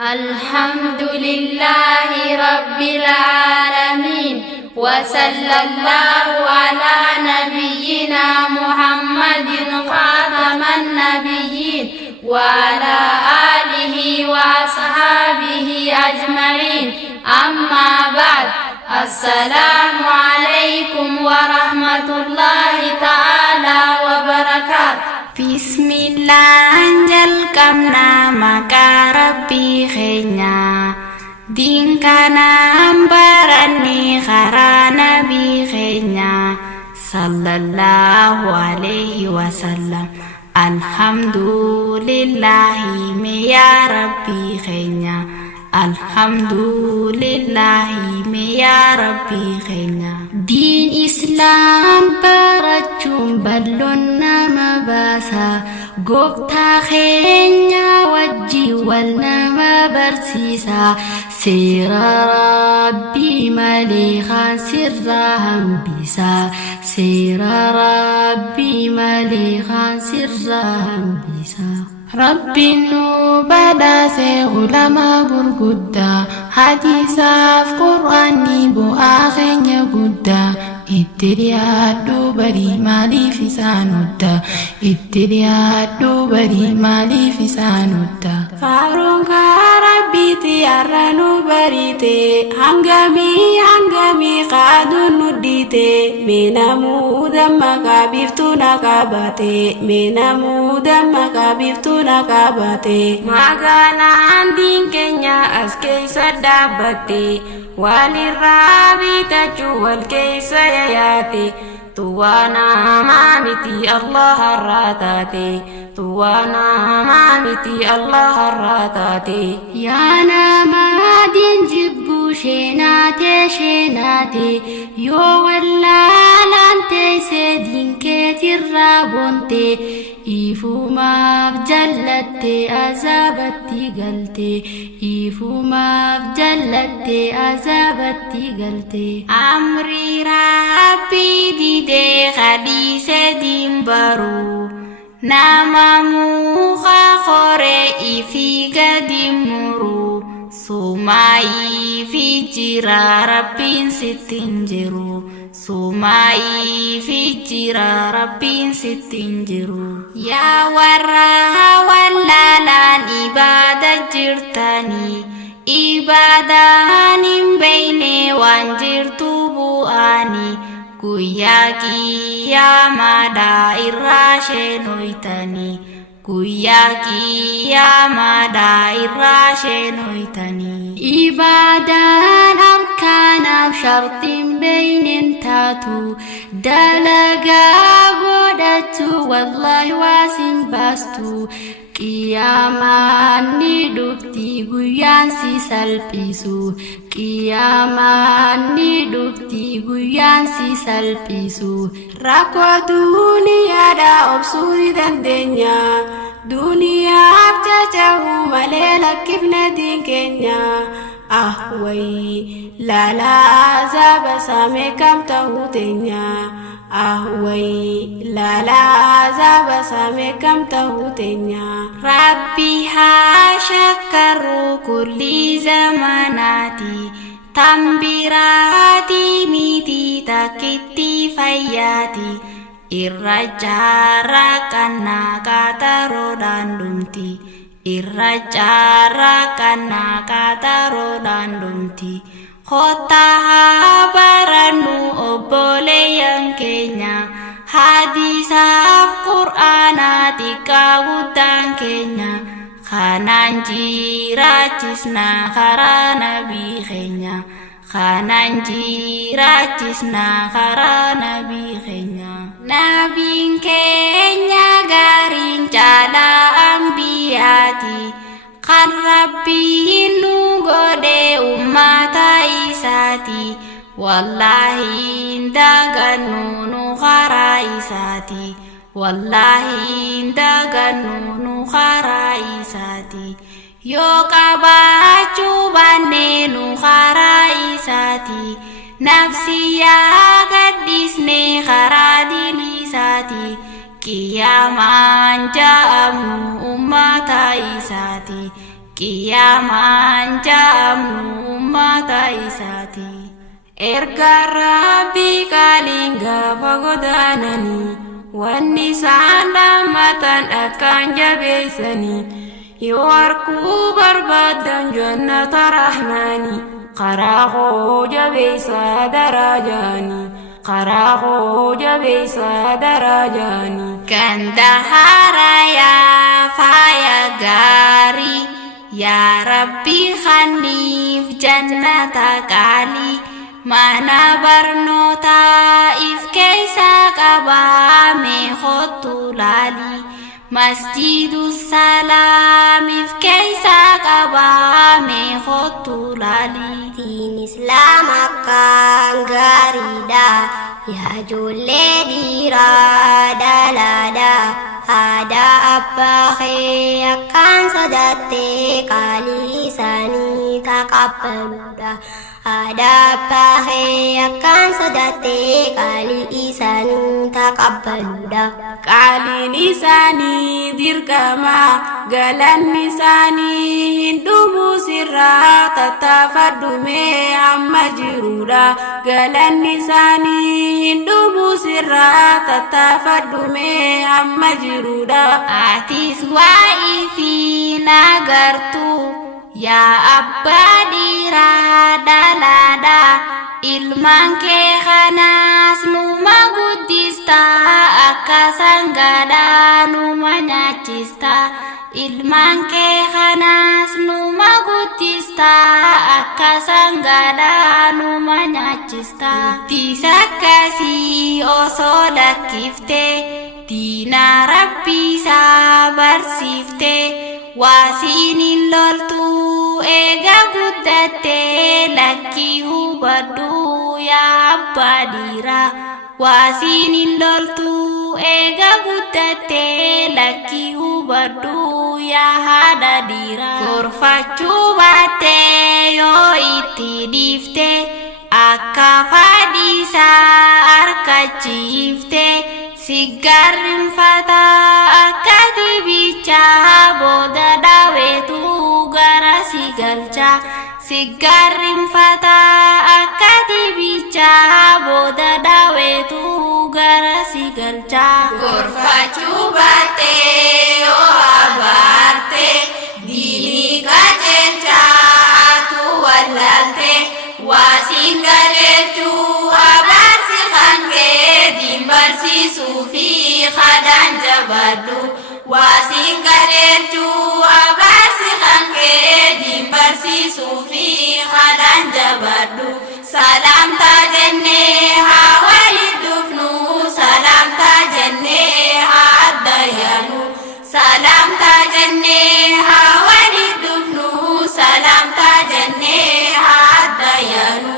الحمد لله رب العالمين وصلى الله على نبينا محمد خاتم النبيين وعلى آله وأصحابه أجمعين أما بعد السلام عليكم ورحمة الله تعالى وبركاته بسم الله jalqabna maka Rabbi keenya dinkana baranni khara nabi keenya sallallahu alaihi wasallam alhamdulillahi me ya Rabbi keenya alhamdulillahi me ya Rabbi keenya din Islam barachum ballon nama basa Gokta keenya wajji wal nama barsiisa Seera Rabbi malee kan sirra hambisa Seera Rabbi malee kan sirra hambisa Rabbiin nu badhaase ulama gurguddaa hadiisaaf qur'aanii bu'aa keenya guddaa itti dhiyaadhu barii maaliif isaan hodda itti dhiyaadhu barii maaliif isaan hodda faaruun kaa rabbiiti har'a nu bariite hangamii qaaduun nu dhiite meenamuu dammaqa biiftuu na qabate meenamuu dammaqa biiftuu na qabate magaalaan diin keenya as keessa dhaabbatte walirraa bitachuu wal keessa yayaate tuwaana maamiti Allah har'aataate tuwaana maamiti Allah har'aataate yaa nama diin jibbu sheenaate yoo wallaalaan teessee diin keetirraa bonte ifumaaf jallatte azaabatti galte ifumaaf jallatte azaabatti galte amri Rabbi didee hadiise dimbaru nama muka kore ifi gadimuru sumai fi jira Rabbin sittin jiru sumai fi jira Rabbin sittin jiru ya warra wallalaan ibadah jirtani ibadanin beine wan jirtu bu'ani guyyaa qiyyaamaadhaa irraa sheenoytani guyyaa qiyyaamaadhaa irraa sheenoytani ibadaan arkaanaaf shartiin beeynen taatu dalagaa godhatu wallahi waasin baastu qiyaamaan ni dhufti guyyaan si salphisu qiyaamaan ni dhufti guyyaan si salphisu rakkoo duniyaadha obsuu ni dandeenya duniyaaf jajahuu malee lakkifne diin keenya wayi laalaa azaaba saamee kam ta'uu teenya wayi laalaa azaaba saamee kam ta'uu teenya Rabbi haa shakkarru kulli zamanaati tambiraati miti takkitti fayyaati irra jaarra kannaa qaxaroodhaan dhumti irra jaarra kannaa qaxaroodhaan dhumti kottaa haa barannu obboleeyyan keenya hadiisaaf qur'aanaa xiqqaa guddaan keenya kanaan jiraachisna karaa nabii keenya kanaan jiraachisna karaa nabii keenya nabiin keenya gaariin caalaa ambiyaati kan Rabbiin nu godhe ummata isaati wallahi dagannu nu karaa isaati wallahi dagannu nu karaa isaati yoo qabaachuu baanne nu karaa isaati nafsiyaa gaddisne karaa diinisaati qiyaamaan ja'amnu ummata isaati qiyaamaan jaamnu ummata isaati. Erga Rabbii qaaliin gaafa godaananii wanni isaan dhaammatan akkaan jabeessanii yoo arguu barbaadan jannata rahmaanii karaa koo jabeessaa darajaanii karaa koo jabeessaa darajaanii. Kandahara yaa faaya gaarii yaa Rabbii khaniif jannata qaalii mana barnootaa if keessa qabaame kottu laali masjidu salaam if keessa qabaame kottu laali. Diin Islaam akkaan gaariidha yaa ijoollee dhiiraa dhalaadha. Aadaa abbaa kee akkaan sodaattee qaalii isaanii taqabbaluudha. Aadaa abbaa kee akkaan sodaattee qaalii isaanii taqabbaluudha. Qaaliin isaanii dirqama galanni isaanii hin dhumu sirraa tattaafadhu mee amma jiruudha. Galanni isaanii hin dhumu sirraa tattaafadhu mee amma jiruudha. Atis waa'ee fi nagartu yaa abbaa dhiiraa dhalaadha. Ilmaan kee kanaas numa guddista akka sangaadhaa numa nyaachista. Ilmaan kee kanaas numa guddista akka sangaadhaa numa nyaachista. Guddisa akkasii osoo lakkifte diina Rabbiisaa barsiifte waasiin hin loltu eega guddatte lakkii hubadhu yaa abbaa dhiiraa. Waasiin hin loltu eega guddatte lakkii hubadhu yaa haadha dhiiraa. Gorfachuu baatte yoo itti dhiifte akka fadhiisaa harkachiifte siggaarrinfata akka dibichaa booda dhaweetu gara si galcha. Siggaarrinfata akka dibichaa booda dhaweetu gara si galcha. Gorfachuu baatte yoo abaarte diinii qajeelchaatu wallaalte. Waasiin qajeelchuu abaarsi hankee diin barsiisuu fi kadhaan jabaadhu. Waasiin qajeelchuu abaarsi hankee diin barsiisuu fi kadhaan jabaadhu. Salaamtaa jennee haa waliin dhufnu salaamtaa jennee haa addayaanu. Salaamtaa jennee haa waliin dhufnu salaamtaa jennee haa addayaanu.